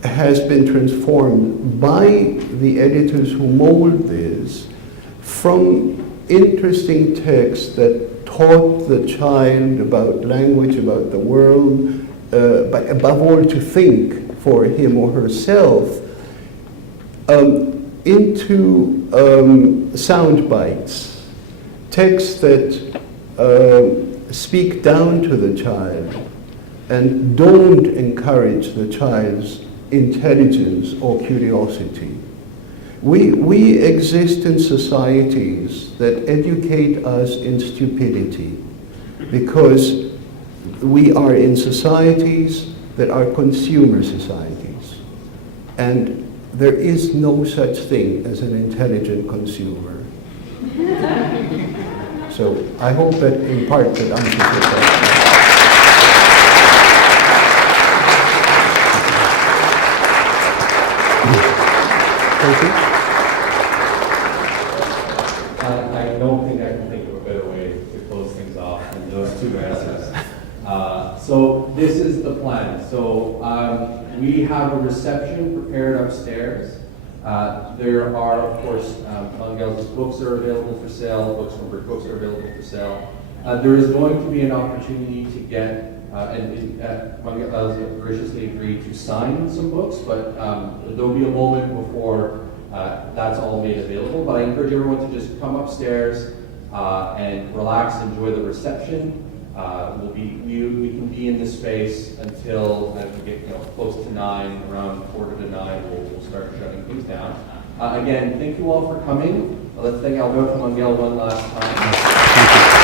has been transformed by the editors who mold this from interesting texts that taught the child about language, about the world, but above all to think for him or herself, into sound bites, texts that speak down to the child and don't encourage the child's intelligence or curiosity. We exist in societies that educate us in stupidity because we are in societies that are consumer societies. And there is no such thing as an intelligent consumer. So I hope that in part that answers your question. Thank you. I don't think I can think of a better way to close things off than those two answers. So this is the plan. So we have a reception prepared upstairs. There are, of course, Manguel's books are available for sale, books from Bert Books are available for sale. There is going to be an opportunity to get, and Manguel has graciously agreed to sign some books, but there'll be a moment before that's all made available. But I encourage everyone to just come upstairs and relax, enjoy the reception. We can be in this space until we get close to 9, around 8:45. We'll start shutting things down. Again, thank you all for coming. Let's thank Alberto Manguel one last time. Thank you.